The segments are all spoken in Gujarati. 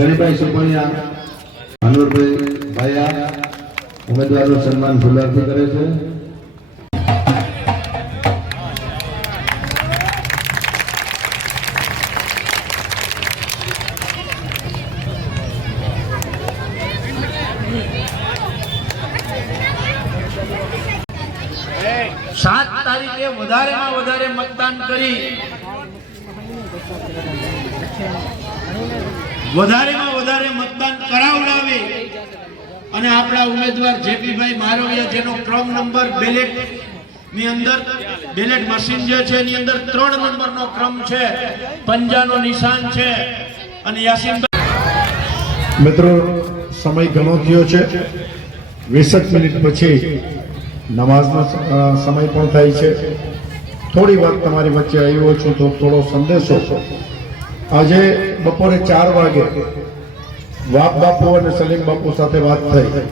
ગરીભાઈ સુપણિયા અનુરભાઈ ભાયા, ઉમેદવારનું સન્માન ફુલારથી કરે છે. તારીખે વધારેમાં વધારે મતદાન કરી. વધારે મતદાન કરાવડાવે અને આપણા ઉમેદવાર જેપીભાઈ મારવિયા જેનો ક્રમ નંબર બેલેટની અંદર બેલેટ મશીન જે છે એની અંદર ત્રણ નંબરનો ક્રમ છે. પંજાનો નિશાન છે. અને યાસીન મિત્રો, સમય ઘણો થયો છે. વીસેક મિનિટ પછી નમાઝનો સમય પણ થાય છે. થોડી વાર તમારી વચ્ચે આવ્યો છું તો થોડો સંદેશો. આજે બપોરે ચાર વાગે વાપ બાપુ અને સલીમ બાપુ સાથે વાત થઈ.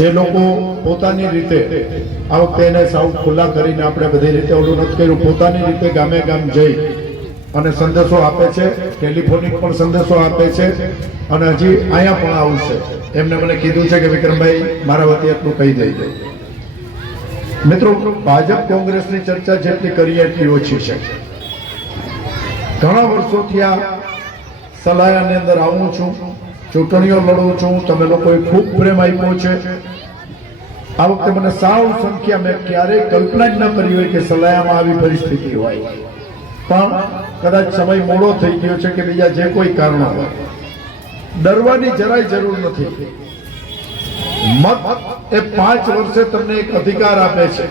એ લોકો પોતાની રીતે આ વખતે એને સાવ ખુલ્લા કરીને આપણે બધી રીતે ઓલું નથી કર્યું. પોતાની રીતે ગામે ગામ જઈ અને સંદેશો આપે છે, ટેલિફોનિક પણ સંદેશો આપે છે અને હજી અહીંયા પણ આવશે એમને મને કીધું છે કે વિક્રમભાઈ, મારા વતી એટલું કહી દેજો. મિત્રો, ભાજપ કોંગ્રેસની ચર્ચા જેટલી કરીએ એટલી ઓછી છે. ઘણા વર્ષોથી આ સલાયાની અંદર આવું છું. ચૂંટણીઓ લડું છું. તમે લોકોએ ખૂબ પ્રેમ આપ્યો છે. આ વખતે મને સાવ સંખ્યા મેં ક્યારેય કલ્પના જ ન કરી હોય કે સલાયામાં આવી પરિસ્થિતિ હોય. પણ કદાચ સમય મોડો થઈ ગયો છે કે બીજા જે કોઈ કારણો હોય. ડરવાની જરાય જરૂર નથી. મત એ પાંચ વર્ષે તમને એક અધિકાર આપે છે.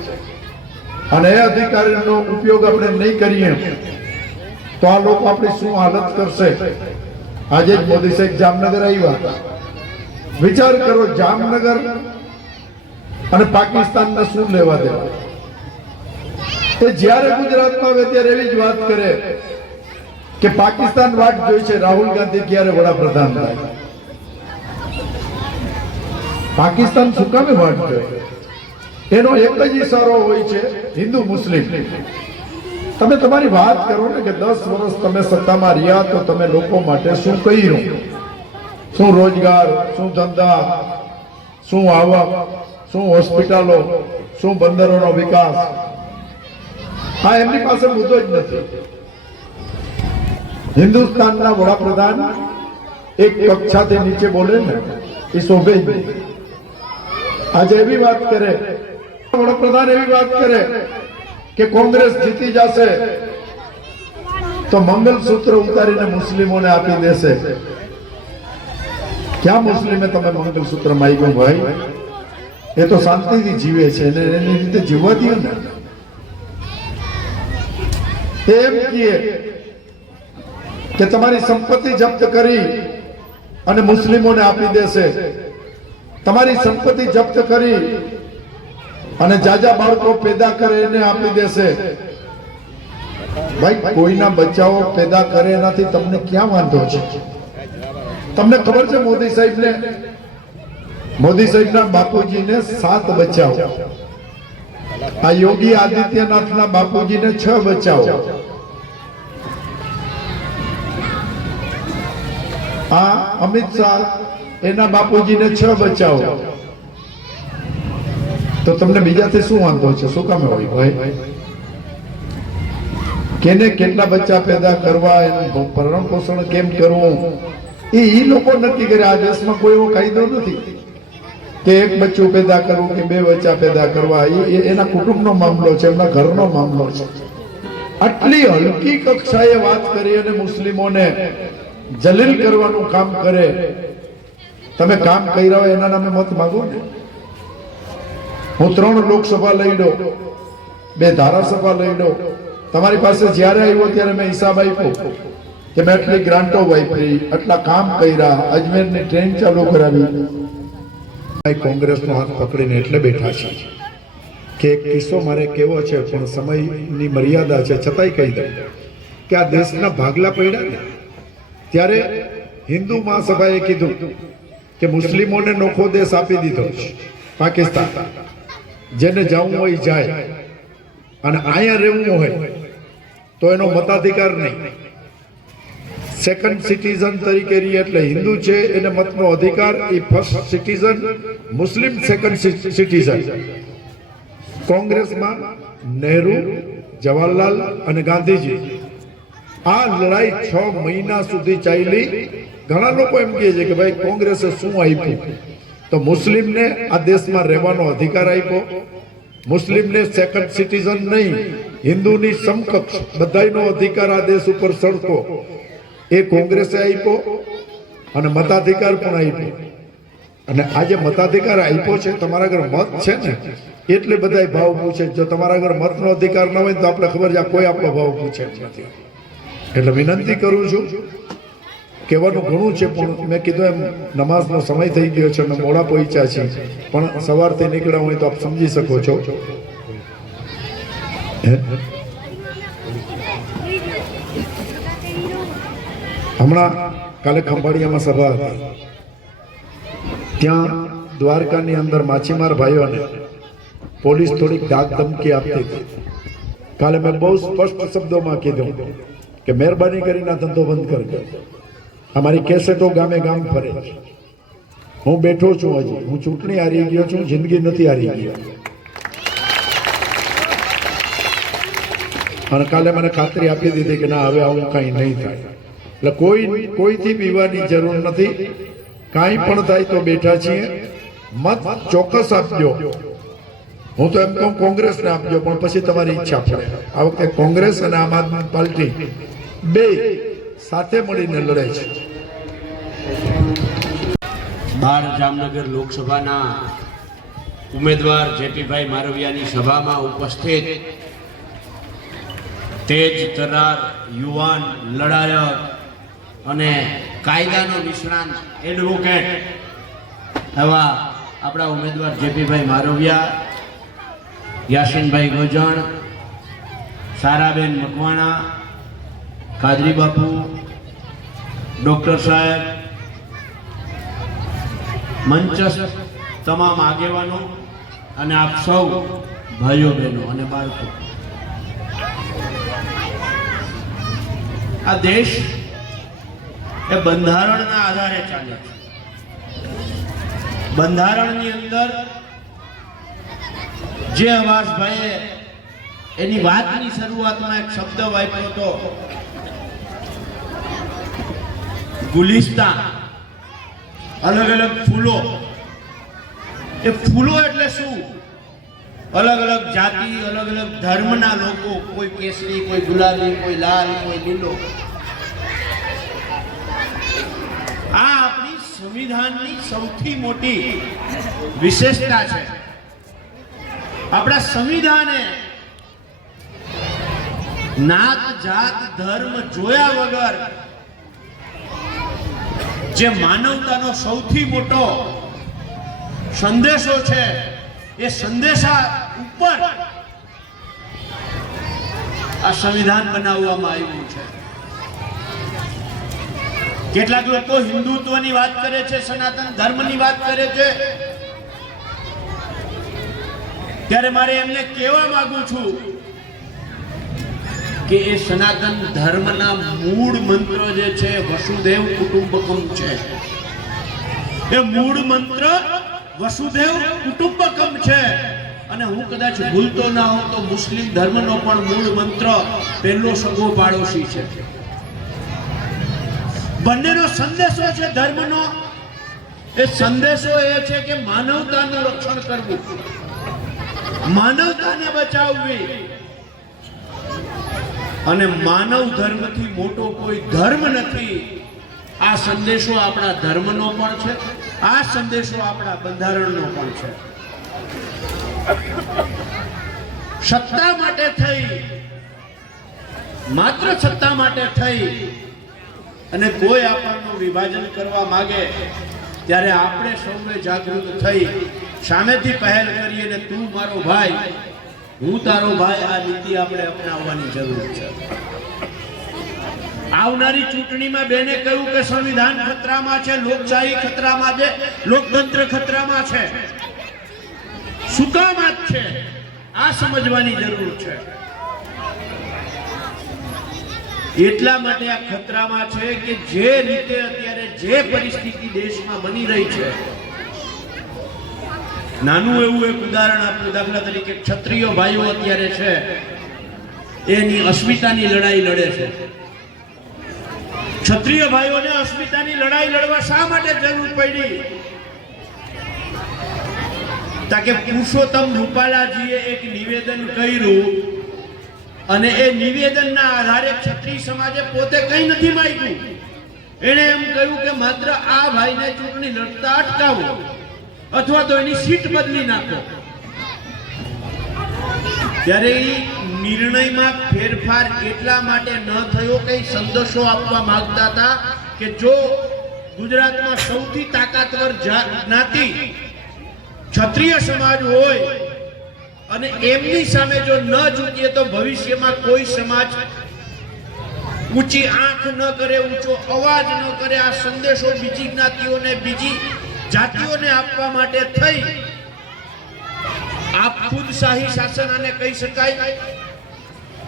અને એ અધિકારનો ઉપયોગ આપણે નહીં કરીએ તો આ લોકો આપણી શું હાલત કરશે? આજે જ મોદી સાહેબ જામનગર આવ્યા વિચાર કરો જામનગર અને પાકિસ્તાનને શું લેવા દેવા? તે જ્યારે ગુજરાતમાં આવે ત્યારે એવી જ વાત કરે કે પાકિસ્તાન વાટ જોઈ છે રાહુલ ગાંધી ક્યારે વડાપ્રધાન થાય? પાકિસ્તાન શું કામે વાટ જોઈ એનો એક જ ઈશારો હોય છે, હિન્દુ મુસ્લિમ. તમે તમારી વાત કરો ને કે દસ વર્ષ તમે સત્તામાં રહ્યા તો તમે લોકો માટે શું કર્યું? શું રોજગાર, શું ધંધા, શું આવક, શું હોસ્પિટલો, શું બંદરોનો વિકાસ? હા, એમની પાસે મુદ્દો જ નથી. હિન્દુસ્તાનના વડાપ્રધાન એક કક્ષાથી નીચે બોલે ને, એ શોભે જ આજે એવી વાત કરે. વડાપ્રધાન એવી વાત કરે કે કોંગ્રેસ જીતી જશે, તો મંગલસૂત્ર ઉતારીને મુસ્લિમોને આપી દેશે. ક્યાં મુસ્લિમે તમે મંગલસૂત્ર માંગ્યું ભાઈ? એ તો શાંતિથી જીવે છે અને એની રીતે જીવવા દો ને. એમ કહે કે તમારી સંપત્તિ જપ્ત કરી અને મુસ્લિમોને આપી દેશે. તમારી સંપત્તિ જપ્ત કરી અને જાજા બાળકો પેદા કરે એને આપી દેશે. ભાઈ, કોઈના બચ્ચાઓ પેદા કરે એનાથી તમને ક્યાં વાંધો છે? તમને ખબર છે મોદી સાહેબને? મોદી સાહેબના બાપુજીને સાત બચ્ચાઓ. આ યોગી આદિત્યનાથના બાપુજીને છ બચ્ચાઓ. આ અમિત શાહ, એના બાપુજીને છ બચ્ચાઓ. તો તમને બીજાથી શું વાંધો છે? શું કામ હોય ભાઈ? કેને કેટલા બચ્ચા પેદા કરવા, એનું ભરણ પોષણ કેમ કરવું? એ એ લોકો નક્કી કરે. આ દેશમાં કોઈ એવો કાયદો નથી કે એક બચ્ચું પેદા કરવું કે બે બચ્ચા પેદા કરવા. એ, એના કુટુંબનો મામલો છે, એમના ઘરનો મામલો છે. આટલી હલકી કક્ષાએ વાત કરી અને મુસ્લિમોને જલીલ કરવાનું કામ કરે. તમે કામ કર્યા હોય એના નામે મત માગો ને? હું ત્રણ લોકસભા લઈ લો, બે ધારાસભા લઈ લો. તમારી પાસે જ્યારે આવ્યો ત્યારે મેં હિસાબ આપ્યો કે મેં આટલી ગ્રાન્ટો વાપરી, આટલા કામ કર્યા, અજમેરની ટ્રેન ચાલુ કરાવી. કોંગ્રેસનો હાથ પકડીને એટલે બેઠા છે કે કિસ્સો મારે કેવો છે, પણ સમયની મર્યાદા છે, છતાંય કહી દઉં કે આ દેશના ભાગલા પડ્યા ને, ત્યારે હિન્દુ મહાસભાએ કીધું કે મુસ્લિમોને નોખો દેશ આપી દીધો છે, પાકિસ્તાન. જેને જવું હોય જાય. અને અહીંયા રહેવું હોય તો એનો મતાધિકાર નહીં. સેકન્ડ સિટીઝન તરીકે રહી એટલે હિન્દુ છે, એને મતનો અધિકાર એ ફર્સ્ટ સિટીઝન મુસ્લિમ સેકન્ડ સિટીઝન કોંગ્રેસમાં નહેરુ, જવાહરલાલ અને ગાંધીજી. આ લડાઈ છ મહિના સુધી ચાલી. ઘણા લોકો એમ કહે છે કે ભાઈ કોંગ્રેસે શું આપ્યું? તો મુસ્લિમને આ દેશમાં રહેવાનો અધિકાર આપ્યો. મુસ્લિમને સેકન્ડ સિટીઝન નહીં, હિન્દુની સમકક્ષ બધાયનો અધિકાર આ દેશ ઉપર સળતો. એ કોંગ્રેસે આપ્યો અને મતાધિકાર પણ આપ્યો. અને આજે મતાધિકાર આપ્યો છે, તમારા આગળ મત છે ને, એટલે બધાય ભાવ પૂછે. જો તમારા આગળ મતનો અધિકાર ન હોય તો આપણે ખબર છે કોઈ આપણો ભાવ પૂછે નથી. એટલે વિનંતી કરું છું કહેવાનું ઘણું છે, પણ મેં કીધું એમ, નમાઝનો સમય થઈ ગયો છે અમે મોડા પહોંચ્યા છીએ. પણ સવારથી નીકળ્યા હોય તો આપ સમજી શકો છો. હમણાં કાલે ખંભાળિયામાં સભા હતી. ત્યાં દ્વારકાની અંદર માછીમાર ભાઈઓને પોલીસ થોડીક ડાક ધમકી આપતી હતી. કાલે મેં બહુ સ્પષ્ટ શબ્દોમાં કીધું કે, મહેરબાની કરીને આ ધંધો બંધ કરજો. અમારી કેસેટો ગામે ગામ ફરે છે. હું બેઠો છું હજી. હું ચૂંટણી હારી ગયો છું, જિંદગી નથી હારી ગયો અને કાલે મને ખાતરી આપી દીધી કે ના, હવે આવું કાંઈ નહીં થાય. એટલે કોઈ, કોઈથી પીવાની જરૂર નથી. કાંઈ પણ થાય તો બેઠા છીએ. મત ચોક્કસ આપજો. હું તો એમ કહું કોંગ્રેસને આપજો, પણ પછી તમારી ઈચ્છા પડે. આ વખતે કોંગ્રેસ અને આમ આદમી પાર્ટી બે સાથે મળીને લડે છે. બાર જામનગર લોકસભાના ઉમેદવાર જેપીભાઈ મારવિયાની સભામાં ઉપસ્થિત તેજ તરાર યુવાન લડાયક અને કાયદાનો નિષ્ણાંત એડવોકેટ એવા આપણા ઉમેદવાર જેપીભાઈ મારવિયા, યાસીનભાઈ ગોજણ, સારાબેન મકવાણા કાદરી બાપુ ડૉક્ટર સાહેબ મંચસ્થ તમામ આગેવાનો અને આપ સૌ ભાઈઓ બહેનો અને બાળકો. આ દેશ એ બંધારણના આધારે ચાલે છે. બંધારણની અંદર જે અવાસભાઈએ એની વાતની શરૂઆતમાં એક શબ્દ વાપર્યો હતો, ગુલિસ્તા. અલગ અલગ ફૂલો. એ ફૂલો એટલે શું? અલગ અલગ જાતિ, અલગ અલગ ધર્મના લોકો, કોઈ કેસરી, કોઈ ગુલાબી, કોઈ લાલ, કોઈ લીલો. આ આપણી સંવિધાનની સૌથી મોટી વિશેષતા છે. આપણા સંવિધાને નાત, જાત, ધર્મ જોયા વગર જે માનવતાનો સૌથી મોટો સંદેશો છે, એ સંદેશા ઉપર આ સંવિધાન બનાવવામાં આવ્યું છે. કેટલાક લોકો હિન્દુત્વની વાત કરે છે, સનાતન ધર્મની વાત કરે છે. ત્યારે મારે એમને કહેવા માંગુ છું કે એ સનાતન ધર્મના મૂળ મંત્ર જે છે, વસુદેવ કુટુંબકમ છે. એ મૂળ મંત્ર વસુદેવ કુટુંબકમ છે. અને હું કદાચ ભૂલતો ના હોઉં તો મુસ્લિમ ધર્મનો પણ મૂળ મંત્ર પહેલો સગો પાડોશી છે. બંનેનો સંદેશો છે ધર્મનો. એ સંદેશો એ છે કે માનવતાનું રક્ષણ કરવું. માનવતાને બચાવવી. અને માનવ ધર્મથી મોટો કોઈ ધર્મ નથી. આ સંદેશો આપણા ધર્મનો પણ છે, આ સંદેશો આપણા બંધારણનો પણ છે. સત્તા માટે થઈ, માત્ર સત્તા માટે થઈ, અને કોઈ આપણનું વિભાજન કરવા માગે, ત્યારે આપણે સૌએ જાગૃત થઈ, સામેથી પહેલ કરીએ ને તું મારો ભાઈ હું તારો ભાઈ આ નીતિ આપણે અપનાવવાની જરૂર છે. આવનારી ચૂંટણીમાં બેને કહ્યું કે સંવિધાન ખતરામાં છે, લોકશાહી ખતરામાં છે, લોકતંત્ર ખતરામાં છે. શું કામ છે? આ સમજવાની જરૂર છે. એટલા માટે આ ખતરામાં છે કે જે રીતે અત્યારે જે પરિસ્થિતિ દેશમાં બની રહી છે નાનું એવું એક ઉદાહરણ આપ્યું. દાખલા તરીકે ક્ષત્રિય ભાઈઓ અત્યારે છે, એની અસ્મિતાની લડાઈ લડે છે. ક્ષત્રિય ભાઈઓને અસ્મિતાની લડાઈ લડવા શા માટે જરૂર પડી? તાકે પુરુષોત્તમ રૂપાલાજીએ એક નિવેદન કર્યું અને એ નિવેદનના આધારે ક્ષત્રિય સમાજે પોતે કંઈ નથી માંગ્યું. એણે એમ કહ્યું કે માત્ર આ ભાઈને ચૂંટણી લડતા અટકાવો. અથવા તો એની સીટ બદલી નાખો. ત્યારે એ નિર્ણયમાં ફેરફાર એટલા માટે ન થયો કે સંદેશો આપવા માંગતા હતા કે જો ગુજરાતમાં સૌથી તાકાતવર જ્ઞાતિ ક્ષત્રિય સમાજ હોય અને એમની સામે જો ન ઝૂકીએ તો ભવિષ્યમાં કોઈ સમાજ ઊંચી આંખ ન કરે, ઊંચો અવાજ ન કરે, આ સંદેશો બીજી જ્ઞાતિઓને બીજી જાતિઓને આપવા માટે થઈ. આ ખુદ શાહી શાસન અને કહી શકાય.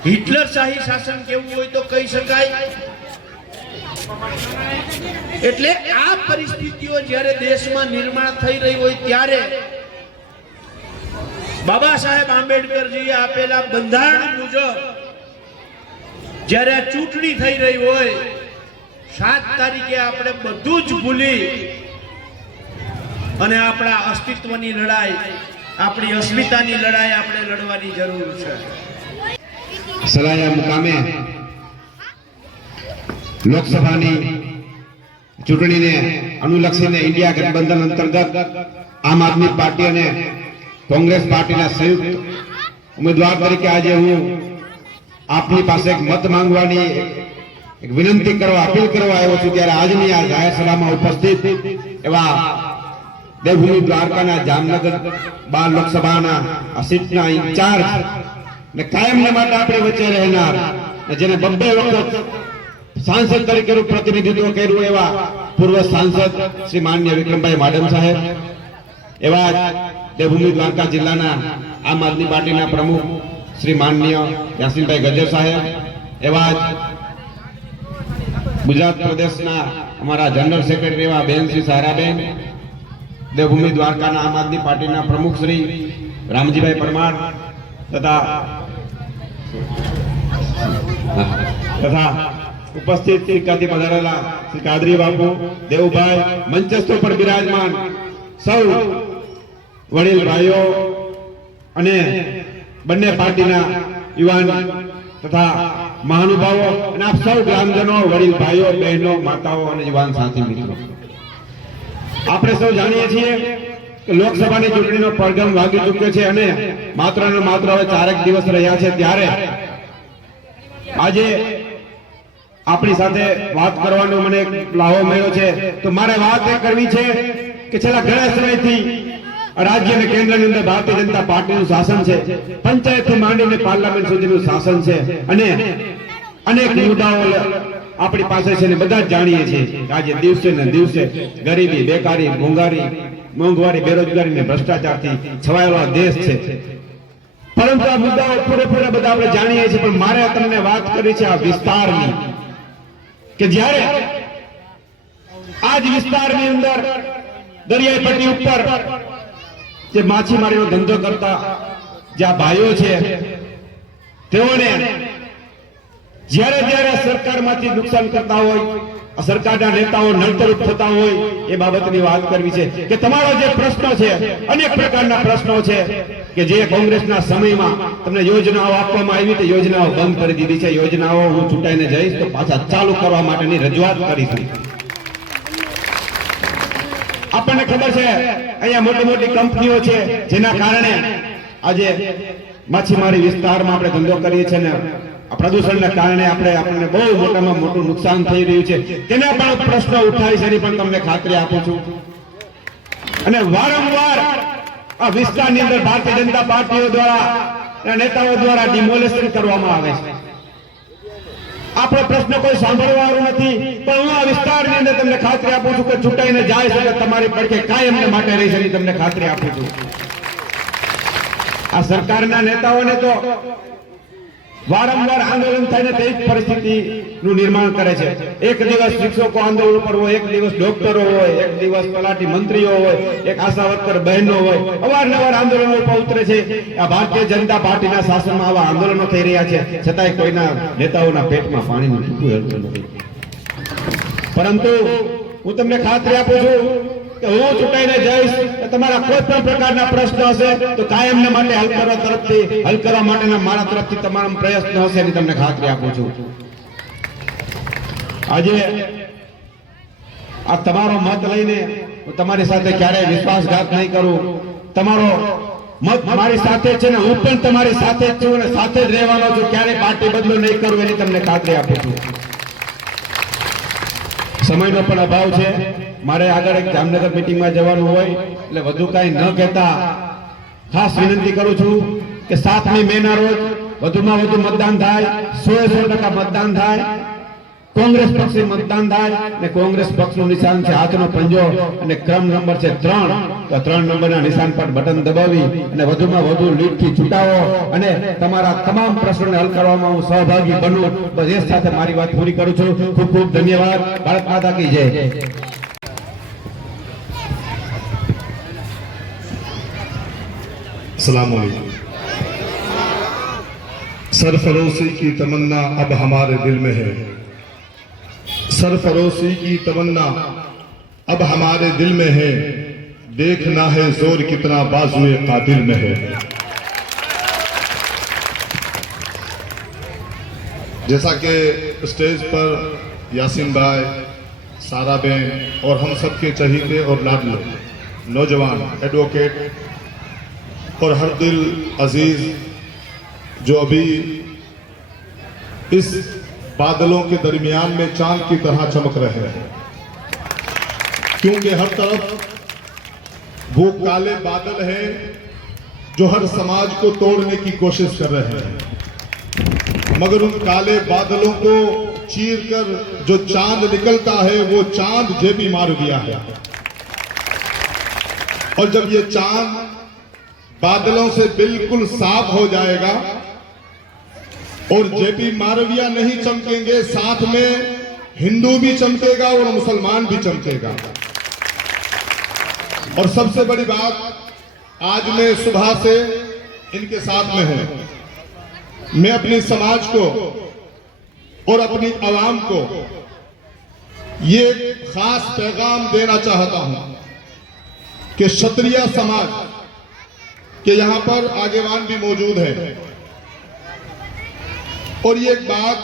હિટલર શાહી શાસન કેવું હોય તો કહી શકાય. એટલે આ પરિસ્થિતિઓ જ્યારે દેશમાં નિર્માણ થઈ રહી હોય ત્યારે બાબા સાહેબ આંબેડકરજીએ આપેલા બંધારણ મુજબ જ્યારે ચૂંટણી થઈ રહી હોય, સાત તારીખે આપણે બધું જ ભૂલી અને આપણા અસ્તિત્વની લડાઈ, આપણી અસ્મિતાની લડાઈ આપણે લડવાની જરૂર છે. સલાયા મુકામે લોકસભાની ચૂંટણીને અનુલક્ષીને ઇન્ડિયા ગઠબંધન અંતર્ગત આમ આદમી પાર્ટી અને કોંગ્રેસ પાર્ટીના સંયુક્ત ઉમેદવાર તરીકે આજે હું આપની પાસે એક મત માંગવાની એક વિનંતી કરવા, અપીલ કરવા આવ્યો છું. ત્યારે આજની આ જાહેર સભામાં ઉપસ્થિત એવા દેવભૂમિ દ્વારકાના જામનગર બાર લોકસભાના આ સીટના ઇન્ચાર્જ ને કાયમને માટે આપણે વચ્ચે રહેનાર જેને બબ્બે વખત સાંસદ તરીકેનું પ્રતિનિધિત્વ કર્યું એવા પૂર્વ સાંસદ શ્રી માન્ય વિક્રમભાઈ માડમ સાહેબ, એવા દેવભૂમિ દ્વારકા જિલ્લાના આમ આદમી પાર્ટીના પ્રમુખ શ્રી માન્ય યાસીનભાઈ ગજર સાહેબ, એવા જ ગુજરાત પ્રદેશના અમારા જનરલ સેક્રેટરી એવા બેન શ્રી સારાબેન દેવભૂમિ દ્વારકાના આમ આદમી પાર્ટીના પ્રમુખ શ્રી રામજીભાઈ પરમાર તથા તથા ઉપસ્થિત શ્રી પધારેલા શ્રી કાદરી બાપુ, દેવભાઈ, મંચસ્થો પર બિરાજમાન સૌ વડીલ ભાઈઓ અને બંને પાર્ટીના યુવાન તથા મહાનુભાવો અને આપ સૌ ગ્રામજનો, વડીલ ભાઈઓ, બહેનો, માતાઓ અને યુવાન સાથી મિત્રો. આપણે સૌ જાણીએ છીએ કે લોકસભાની ચૂંટણીનો પડઘમ વાગી ચૂક્યો છે અને માત્ર ને માત્ર હવે ચારેક દિવસ રહ્યા છે ત્યારે આજે આપણી સાથે વાત કરવાનો મને લાહો મળ્યો છે. તો મારે વાત એ કરવી છે કે છેલ્લા ઘણા સમયથી રાજ્ય અને કેન્દ્રની અંદર ભારતીય જનતા પાર્ટીનું શાસન છે. પંચાયતથી માંડીને પાર્લામેન્ટ સુધીનું શાસન છે. અને અનેક મુદ્દાઓ આપણી પાસે છે ને બધા જાણીએ છીએ આજે દિવસે ને દિવસે ગરીબી, બેકારી મોંઘવારી મોંઘવારી, બેરોજગારી ને ભ્રષ્ટાચારથી છવાયેલો દેશ છે. પરંતુ આ મુદ્દાઓ પૂરેપૂરા બધા આપણે જાણીએ છીએ, પણ મારે તમને વાત કરી છે આ વિસ્તારની. કે જ્યારે આ જ વિસ્તારની અંદર દરિયાઈ પટ્ટી ઉપર જે માછીમારીનો ધંધો કરતા જે આ ભાઈઓ છે, તેઓને જ્યારે જ્યારે સરકારમાંથી નુકસાન કરતા હોય સરકારના નેતાઓ નડતરૂપ થતા હોય, એ બાબતની વાત કરવી છે કે તમારો જે પ્રશ્નો છે, અનેક પ્રકારના પ્રશ્નો છે કે જે કોંગ્રેસના સમયમાં તમને યોજનાઓ આપવામાં આવી તે યોજનાઓ બંધ કરી દીધી છે. યોજનાઓ હું ચૂંટાઈને જઈશ તો પાછા ચાલુ કરવા માટેની રજૂઆત કરીશું. આપણને ખબર છે, અહીંયા મોટી મોટી કંપનીઓ છે, જેના કારણે આજે માછીમારી વિસ્તારમાં આપણે ધંધો કરીએ છીએ ને પ્રદૂષણના કારણે આપણે આપણને બહુ મોટામાં મોટું નુકસાન થઈ રહ્યું છે. તેના પણ પ્રશ્ન ઉઠાવી છે પણ તમને ખાતરી આપું છું. અને વારંવાર આ વિસ્તારની અંદર ભારતીય જનતા પાર્ટીઓ દ્વારા નેતાઓ દ્વારા ડિમોલેશન કરવામાં આવે છે. આપણો પ્રશ્ન કોઈ સાંભળવાનો નથી, પણ હું આ વિસ્તારની અંદર તમને ખાતરી આપું છું કે ચૂંટાઈને જાય છે તમારી પડખે કાયમ માટે રહી તમને ખાતરી આપું છું. આ સરકારના નેતાઓને તો વારંવાર આંદોલન થઈને તે જ પરિસ્થિતિનું નિર્માણ કરે છે. એક દિવસ શિક્ષકો આંદોલન પર હોય, એક દિવસ ડોક્ટરો હોય, એક દિવસ તલાટી મંત્રીઓ હોય, એક આશા વર્કર બહેનો હોય, અવારનવાર આંદોલનો ઉપર ઉતરે છે. આ ભારતીય જનતા પાર્ટીના શાસનમાં આવા આંદોલનો થઈ રહ્યા છે. છતાંય કોઈના નેતાઓના પેટમાં પાણીનું નથી. પરંતુ હું તમને ખાતરી આપું છું કે હું ચૂંટાઈને જઈશ તમારા કોઈ પણ પ્રકારના પ્રશ્ન હશે તો કાયમને માટે હલ કરવા તરફથી, હલ કરવા માટેના મારા તરફથી તમારા પ્રયત્ન હશે એની તમને ખાતરી આપું છું. આજે આ તમારો મત લઈને હું તમારી સાથે ક્યારેય વિશ્વાસઘાત નહીં કરું. તમારો મત મારી સાથે છે ને હું પણ તમારી સાથે જ છું અને સાથે જ રહેવાનો છું. ક્યારેય પાર્ટી બદલો નહીં કરું એની તમને ખાતરી આપું છું. સમયનો પણ અભાવ છે. મારે આગળ એક જામનગર મિટિંગમાં જવાનું હોય, એટલે વધુ કાંઈ ન કહેતા ખાસ વિનંતી કરું છું કે સાતમી મે ના રોજ વધુમાં વધુ મતદાન થાય સો સો ટકા મતદાન થાય. કોંગ્રેસ પક્ષે મતદાન થાય અને કોંગ્રેસ પક્ષનું નિશાન છે હાથનો પંજો અને ક્રમ નંબર છે ત્રણ. તો ત્રણ નંબરના નિશાન પર બટન દબાવી અને વધુમાં વધુ લીડથી છૂટાવો અને તમારા તમામ પ્રશ્નોને હલ કરવામાં હું સહભાગી બનું. બસ એ સાથે મારી વાત પૂરી કરું છું. ખૂબ ખૂબ ધન્યવાદ. ભારત માતા કી જય. سرفروسی کی تمنا اب ہمارے دل میں ہے۔ دیکھنا ہے زور کتنا بازو قادر میں ہے۔ جیسا کہ اسٹیج پر یاسین بھائی، سارا بین اور ہم سب کے چہیتے اور لاڈلے، نوجوان، ایڈوکیٹ اور ہر دل عزیز جو ابھی اس بادلوں کے درمیان میں چاند کی طرح چمک رہے ہیں۔ کیونکہ ہر طرف وہ کالے بادل ہیں جو ہر سماج کو توڑنے کی کوشش کر رہے ہیں۔ مگر ان کالے بادلوں کو چیر کر جو چاند نکلتا ہے، وہ چاند جیبی مار گیا ہے۔ اور جب یہ چاند بادلوں سے بالکل صاف ہو جائے گا اور جے پی مارویہ نہیں چمکیں گے، ساتھ میں ہندو بھی چمکے گا اور مسلمان بھی چمکے گا۔ اور سب سے بڑی بات، آج میں صبح سے ان کے ساتھ میں ہوں۔ میں اپنے سماج کو اور اپنی عوام کو یہ ایک خاص پیغام دینا چاہتا ہوں کہ شتریہ سماج کے یہاں پر آگے وان بھی موجود ہے۔ اور یہ ایک بات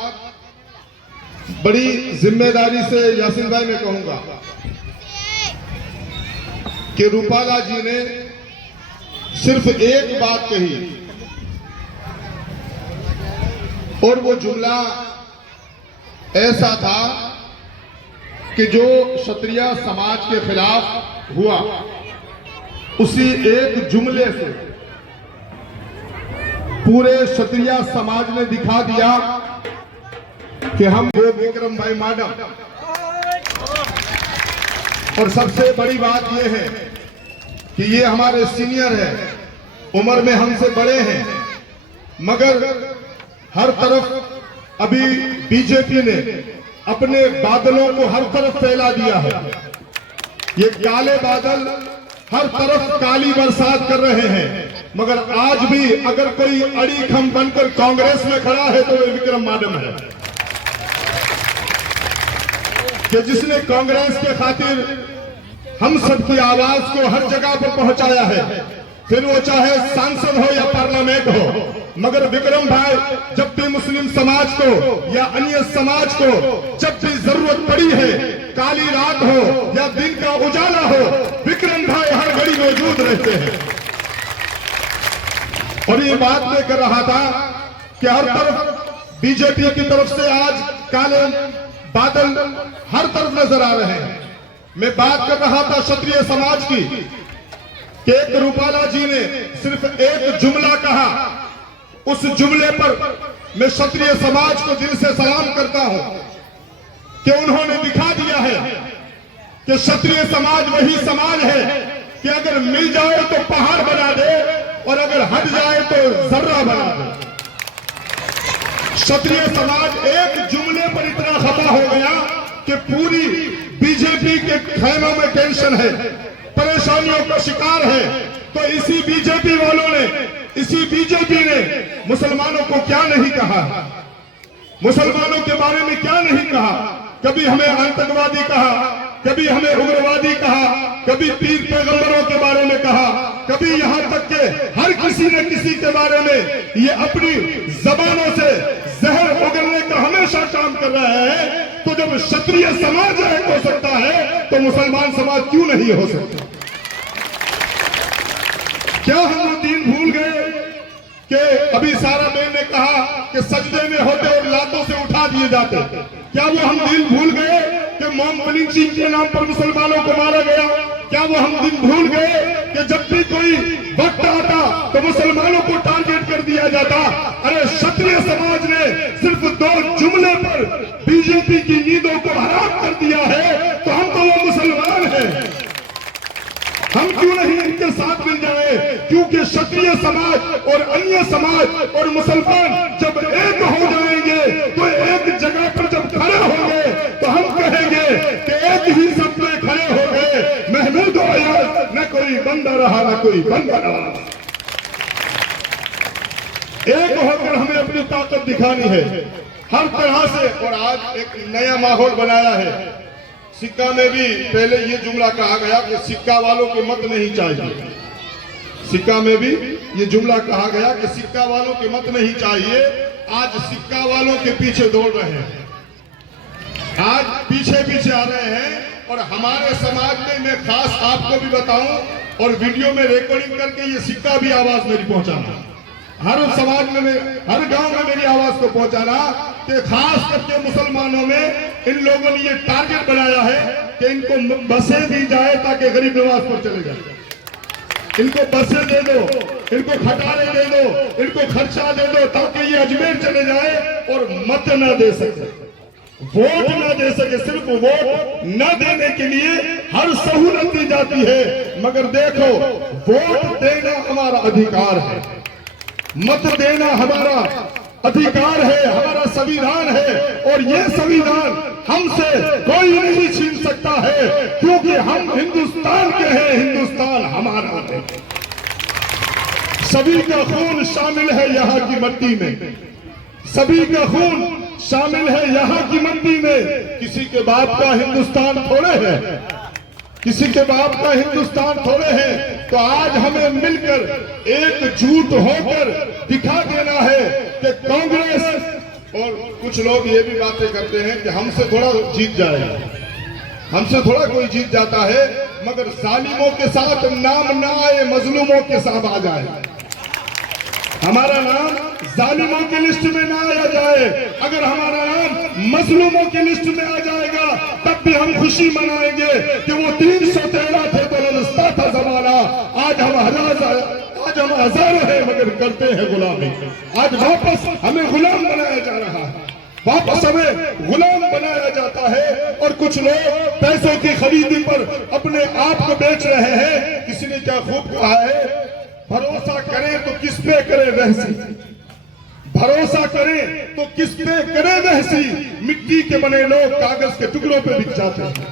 بڑی ذمہ داری سے یاسین بھائی میں کہوں گا کہ روپالا جی نے صرف ایک بات کہی اور وہ جملہ ایسا تھا کہ جو شتریہ سماج کے خلاف ہوا، اسی ایک جملے سے پورے شتریہ سماج نے دکھا دیا کہ ہم وہ وکرم بھائی ماڈم۔ اور سب سے بڑی بات یہ ہے کہ یہ ہمارے سینئر ہے عمر میں ہم سے بڑے ہیں، مگر ہر طرف ابھی بی جے پی نے اپنے بادلوں کو ہر طرف پھیلا دیا ہے۔ یہ کالے بادل ہر طرف کالی برسات کر رہے ہیں۔ مگر آج بھی اگر کوئی اڑی کھم بن کر کانگریس میں کھڑا ہے تو وہ وکرم مادم ہے۔ کہ جس نے کانگریس کے خاطر ہم سب کی آواز کو ہر جگہ پر پہنچایا ہے، پھر وہ چاہے سانسد ہو یا پارلیمنٹ ہو، مگر وکرم بھائی، جب بھی مسلم سماج کو یا انیس سماج کو جب بھی ضرورت پڑی ہے، کالی رات ہو یا دن کا اجالا ہو، وکرم بھائی ہر گھڑی موجود رہتے ہیں۔ اور یہ بات میں کر رہا تھا کہ ہر طرف بی جے پی کی طرف سے آج کالے بادل ہر طرف نظر آ رہے ہیں۔ میں بات کر رہا تھا شتریہ سماج کی کہ ایک روپالا جی نے صرف ایک جملہ کہا۔ اس جملے پر میں شتریہ سماج کو دل سے سلام کرتا ہوں کہ انہوں نے دکھا دیا ہے کہ شتریہ سماج وہی سماج ہے کہ اگر مل جائے تو پہاڑ بنا دے۔ اور اگر ہٹ جائے تو ذرہ بنا دے۔ شتری سماج ایک جملے پر اتنا خطا ہو گیا کہ پوری بی جے پی کے خیموں میں ٹینشن ہے، پریشانیوں کا شکار ہے۔ تو اسی بی جے پی والوں نے، اسی بی جے پی نے مسلمانوں کو کیا نہیں کہا؟ مسلمانوں کے بارے میں کیا نہیں کہا؟ کبھی ہمیں آتنکوادی کہا کبھی ہمیں اگروادی کہا، کبھی پیر پیغمبروں کے بارے میں کہا، کبھی یہاں تک کہ ہر کسی نے کسی کے بارے میں یہ اپنی زبانوں سے زہر اگلنے کا ہمیشہ کام کر رہا ہے۔ تو جب شتریہ سماج ایک ہو سکتا ہے، تو مسلمان سماج کیوں نہیں ہو سکتا؟ کیا ہم وہ دین بھول گئے کہ ابھی سارا بین نے کہا کہ سجدے میں ہوتے اور لاتوں سے اٹھا دیے جاتے؟ کیا وہ ہم دین بھول گئے؟ کہ مام پلیم سنگھ کے نام پر مسلمانوں کو مارا گیا۔ کیا وہ ہم دن بھول گئے کہ جب بھی کوئی وقت آتا تو مسلمانوں کو ٹارگیٹ کر دیا جاتا؟ ارے، شتریہ سماج نے صرف دو جملے پر بی جی پی کی نیدوں کو حرام کر دیا ہے۔ تو ہم تو وہ مسلمان ہیں۔ ہم کیوں نہیں ان کے ساتھ مل جائے کیونکہ شتریہ سماج اور انیہ سماج اور مسلمان جب ایک ہو جائیں گے، تو ایک جگہ پر جب کھڑے ہوں گے، تو ہم کہیں خدا یاد نہ کوئی بندہ رہا نہ کوئی بندہ رہا ایک ہو کر ہمیں اپنی طاقت دکھانی ہے ہر طرح سے اور آج ایک نیا ماحول بنایا ہے سکہ میں بھی پہلے یہ جملہ کہا گیا کہ سکہ والوں کے مت نہیں چاہیے سکہ میں بھی یہ جملہ کہا گیا کہ سکہ والوں کے مت نہیں چاہیے، آج سکہ والوں کے پیچھے دوڑ رہے ہیں۔ آج پیچھے پیچھے آ رہے ہیں और हमारे समाज में मैं खास आपको भी बताऊं और वीडियो में रिकॉर्डिंग करके ये सिक्का भी आवाज मेरी पहुंचाना हर समाज में मैं हर गांव में मेरी आवाज को पहुंचाना कि खास करके मुसलमानों में इन लोगों ने ये टारगेट बनाया है कि इनको बसें दी जाए ताकि गरीब नवाज पर चले जाए इनको बसें दे दो इनको खटारे दे दो इनको खर्चा दे दो ताकि ये अजमेर चले जाए और मत न दे सके वोट न दे सके सिर्फ वोट न देने के लिए हर सहूलत दी जाती है मगर देखो वोट देना हमारा अधिकार है मत देना हमारा अधिकार है हमारा संविधान है और ये संविधान हमसे कोई नहीं छीन सकता है क्योंकि हम हिंदुस्तान के हैं हिंदुस्तान हमारा है सभी का खून शामिल है यहाँ की मट्टी में सभी का खून شامل ہے یہاں کی مندی میں۔ کسی کے باپ کا ہندوستان تھوڑے ہے۔ کسی کے باپ کا ہندوستان تھوڑے ہیں تو آج ہمیں مل کر ایک جھوٹ ہو کر دکھا دینا ہے کہ کانگریس اور کچھ لوگ یہ بھی باتیں کرتے ہیں کہ ہم سے تھوڑا جیت جائے۔ گا ہم سے تھوڑا کوئی جیت جاتا ہے، مگر ظالموں کے ساتھ نام نہ آئے، مظلوموں کے ساتھ آ جائے۔ ہمارا نام ظالموں کی لسٹ میں نہ آیا جائے۔ اگر ہمارا نام مظلوموں کی لسٹ میں آ جائے گا، تب بھی ہم خوشی منائیں گے کہ وہ تین سو تیرہ تھے بلستہ تھا زمانہ۔ آج ہم ہزار آج ہم ہزار ہیں مگر کرتے ہیں غلامی۔ آج واپس ہمیں غلام بنایا جا رہا ہے۔ واپس ہمیں غلام بنایا جاتا ہے اور کچھ لوگ پیسوں کی خریدی پر اپنے آپ کو بیچ رہے ہیں۔ کسی نے کیا خوب کہا ہے؟ بھروسہ کرے تو کس پہ کرے ویسی بھروسہ کرے تو کس پہ کرے ویسی مٹی کے بنے لوگ کاغذ کے ٹکڑوں پہ بک جاتے ہیں۔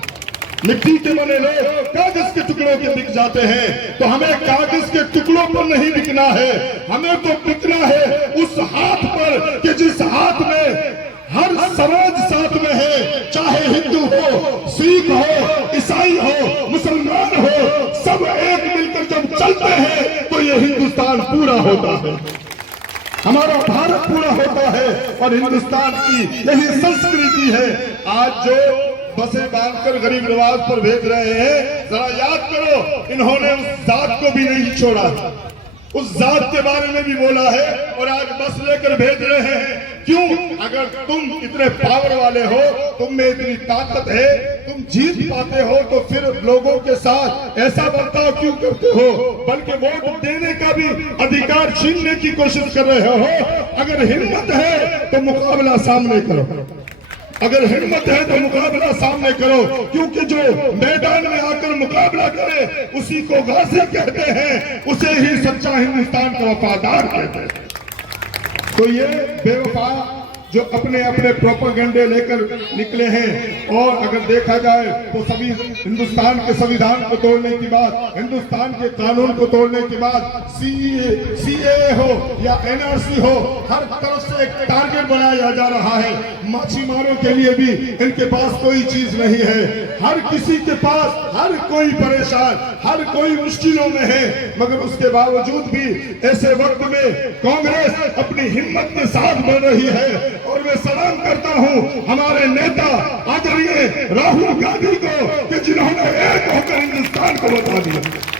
مٹی کے بنے لوگ کاغذ کے ٹکڑوں پہ بک جاتے ہیں۔ تو ہمیں کاغذ کے ٹکڑوں پر نہیں بکنا ہے۔ ہمیں تو بکنا ہے اس ہاتھ پر کہ جس ہاتھ میں ہر سماج ساتھ میں ہے، چاہے ہندو ہو، سکھ ہو، عیسائی ہو، مسلمان ہو، سب ایک مل کر جب چلتے ہیں تو یہ ہندوستان پورا ہوتا ہے۔ ہمارا بھارت پورا ہوتا ہے اور ہندوستان کی یہی سنسکرتی ہے۔ آج جو بسیں باندھ کر غریب نواز پر بھیج رہے ہیں، ذرا یاد کرو، انہوں نے اس ذات کو بھی نہیں چھوڑا۔ اس ذات کے بارے میں بھی بولا ہے اور آج بس لے کر بھیج رہے ہیں۔ کیوں اگر تم اتنے پاور والے ہو، تم میں اتنی طاقت ہے، تم جیت پاتے ہو، تو پھر لوگوں کے ساتھ ایسا برتاؤ کیوں کرتے ہو؟ بلکہ ووٹ دینے کا بھی ادھیکار چھیننے کی کوشش کر رہے ہو۔ اگر ہمت ہے تو مقابلہ سامنے کرو۔ اگر ہمت ہے تو مقابلہ سامنے کرو۔ کیونکہ جو میدان میں آ کر مقابلہ کرے، اسی کو غازی کہتے ہیں، اسے ہی سچا ہندوستان کا وفادار کہتے ہیں۔ तो ये बेवफा जो अपने अपने प्रोपोगंडे लेकर निकले हैं और अगर देखा जाए तो सभी हिंदुस्तान के संविधान को तोड़ने की बात हिंदुस्तान के कानून को तोड़ने की बात सी सी हो या एनआरसी हो हर तरफ से एक टारगेट बनाया जा रहा है मछीमारों के लिए भी इनके पास कोई चीज नहीं है हर किसी के पास हर कोई परेशान हर कोई मुश्किलों में है मगर उसके बावजूद भी ऐसे वक्त में कांग्रेस अपनी हिम्मत के साथ बढ़ रही है और मैं सलाम करता हूं हमारे नेता आदरणीय राहुल गांधी को कि जिन्होंने एक होकर हिंदुस्तान को बता दिया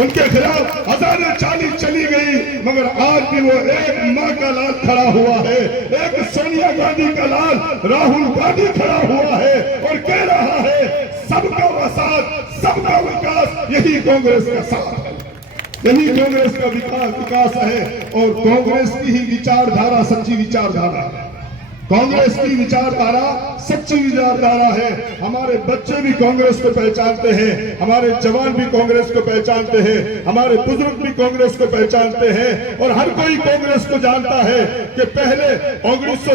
ان کے خلاف ہزاریں چالیس چلی گئی، مگر آج بھی وہ ایک ماں کا لال کھڑا ہوا ہے، ایک سونیا گاندھی کا لال راہل گاندھی کھڑا ہوا ہے اور کہہ رہا ہے، سب کا وساط سب کا وکاس یہی کانگریس کا ساتھ ہے۔ یہی کانگریس کا وکاس ہے اور کانگریس کی ہی وچار دھارا سچی وچار دھارا ہے۔ कांग्रेस की विचारधारा सच्ची विचारधारा है हमारे बच्चे भी कांग्रेस को पहचानते हैं हमारे जवान भी कांग्रेस को पहचानते हैं हमारे बुजुर्ग भी कांग्रेस को पहचानते हैं और हर कोई कांग्रेस को जानता है कि पहले उन्नीस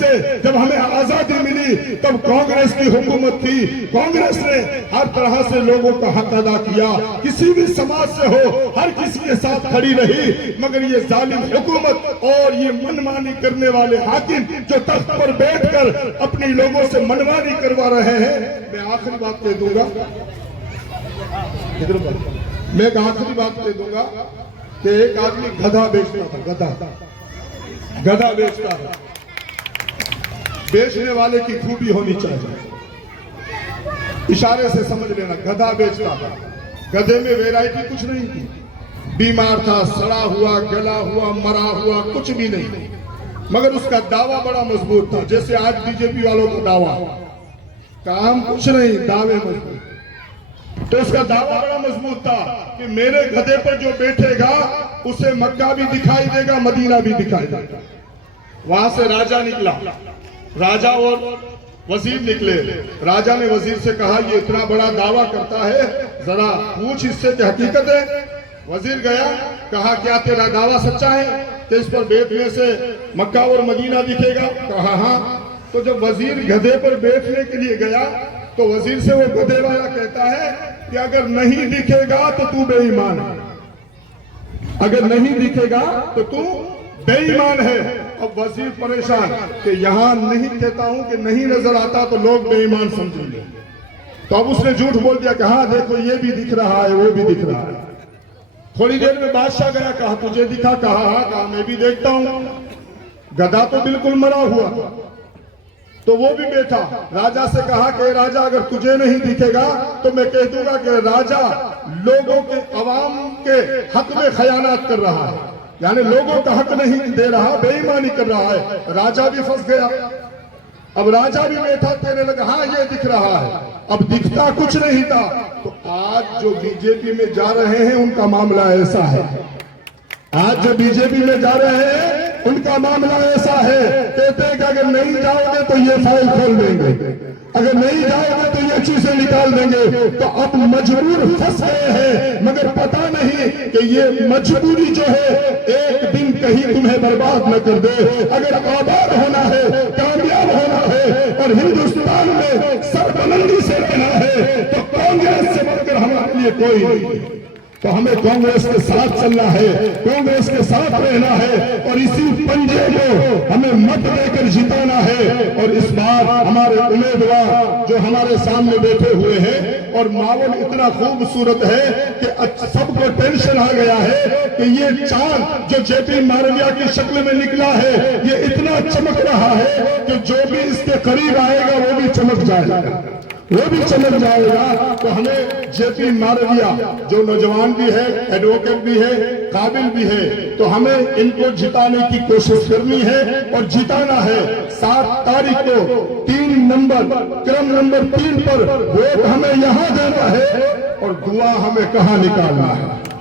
से जब हमें आजादी मिली تھی تب کانگریس کی حکومت تھی۔ کانگریس نے ہر طرح سے لوگوں کا حق ادا کیا۔ کسی بھی سماج سے ہو، ہر کسی کے ساتھ کھڑی رہی۔ مگر یہ ظالم حکومت اور یہ منمانی کرنے والے حاکم جو تخت پر بیٹھ کر اپنی لوگوں سے منمانی کروا رہے ہیں، میں آخری بات دے دوں گا۔ میں ایک آخری بات دے دوں گا کہ ایک آدمی گدھا بیچتا تھا، گدھا۔ گدھا بیچتا تھا۔ بیچنے والے کی خوبی ہونی چاہیے۔ اشارے سے سمجھ لینا، گدھا بیچتا تھا۔ گدے میں ویرائٹی کچھ نہیں تھی۔ بیمار تھا، سڑا ہوا، گلا ہوا، مرا ہوا، کچھ بھی نہیں۔ مگر اس کا دعویٰ بڑا مضبوط تھا، جیسے آج بی جے پی والوں کا دعویٰ۔ کام کچھ نہیں، دعوے مضبوط۔ تو اس کا دعویٰ بڑا مضبوط تھا کہ میرے گدے پر جو بیٹھے گا، اسے مکہ بھی دکھائی دے گا، مدینہ بھی دکھائی دے گا۔ وہاں سے راجہ نکلا۔ راجہ اور وزیر نکلے۔ راجہ نے وزیر سے کہا، یہ اتنا بڑا دعویٰ کرتا ہے، ذرا پوچھ اس سے کہ حقیقت ہے۔ وزیر گیا، کہا، کیا تیرا دعویٰ سچا ہے؟ کہ اس پر بیٹھنے سے مکہ اور مدینہ دکھے گا۔ کہا ہاں۔ تو جب وزیر گھدے پر بیٹھنے کے لیے گیا، تو وزیر سے وہ گھدے والا کہتا ہے کہ اگر نہیں دکھے گا تو تو بے ایمان ہے۔ اگر نہیں دکھے گا تو تو بے ایمان ہے۔ اب وزیر پریشان کہ یہاں نہیں کہتا ہوں کہ نہیں نظر آتا تو لوگ بے ایمان سمجھیں گے۔ تو اب اس نے جھوٹ بول دیا کہ ہاں دیکھو یہ بھی دکھ رہا ہے، وہ بھی دکھ رہا ہے۔ تھوڑی دیر میں بادشاہ گیا، کہا تجھے دکھا، کہا ہاں کہا میں بھی دیکھتا ہوں۔ گدا تو بالکل مرا ہوا۔ تو وہ بھی بیٹھا۔ راجہ سے کہا کہ راجہ اگر تجھے نہیں دکھے گا تو میں کہہ دوں گا کہ راجہ لوگوں کے عوام کے حق میں خیانات کر رہا ہے۔ یعنی لوگوں کا حق نہیں دے رہا بے ایمانی کر رہا ہے۔ راجہ بھی پھنس گیا۔ اب راجہ بھی بیٹھا کہنے لگا ہاں یہ دکھ رہا ہے۔ اب دکھتا کچھ نہیں تھا۔ تو آج جو بی جے پی میں جا رہے ہیں، ان کا معاملہ ایسا ہے۔ آج جو بی جے پی میں جا رہے ہیں ان کا معاملہ ایسا ہے، کہتے ہیں کہ اگر نہیں جاؤ گے تو یہ فائل کھول دیں گے۔ اگر نہیں جاؤ گے تو یہ چیزیں نکال دیں گے۔ تو اب مجبور فس گئے ہیں، مگر پتا نہیں کہ یہ مجبوری جو ہے، ایک دن کہیں تمہیں برباد نہ کر دے۔ اگر آباد ہونا ہے، کامیاب ہونا ہے، اور ہندوستان میں سربلندی سے رہنا ہے، تو کانگریس سے بڑھ کر ہمارے لیے کوئی نہیں۔ तो हमें कांग्रेस के साथ चलना है कांग्रेस के साथ रहना है और इसी पंजे को हमें मत देकर जिताना है और इस बार हमारे उम्मीदवार जो हमारे सामने बैठे हुए हैं और माहौल इतना खूबसूरत है कि अच्छ- सबको टेंशन आ गया है कि ये चांद जो जेपी मारविया की शक्ल में निकला है ये इतना चमक रहा है कि जो भी इसके करीब आएगा वो भी चमक जाएगा وہ بھی چمک جائے گا تو ہمیں جے پی مارویا جو نوجوان بھی ہے، ایڈوکیٹ بھی ہے، قابل بھی ہے، تو ہمیں ان کو جتانے کی کوشش کرنی ہے اور جتانا ہے۔ سات تاریخ کو تین نمبر، کرم نمبر تین پر ووٹ ہمیں یہاں دینا ہے اور دعا ہمیں کہاں نکالنا ہے؟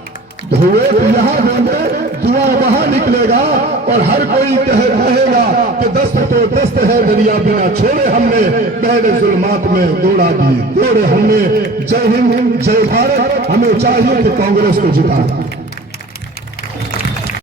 دھوپ یہاں ہونے دعا وہاں نکلے گا اور ہر کوئی کہے گا کہ دست تو دست ہے دریا بنا، چھوڑے ہم نے پہلے ظلمات میں دوڑا دیے دوڑے ہم نے۔ جے ہند، جے بھارت، ہمیں چاہیے کہ کانگریس کو جتا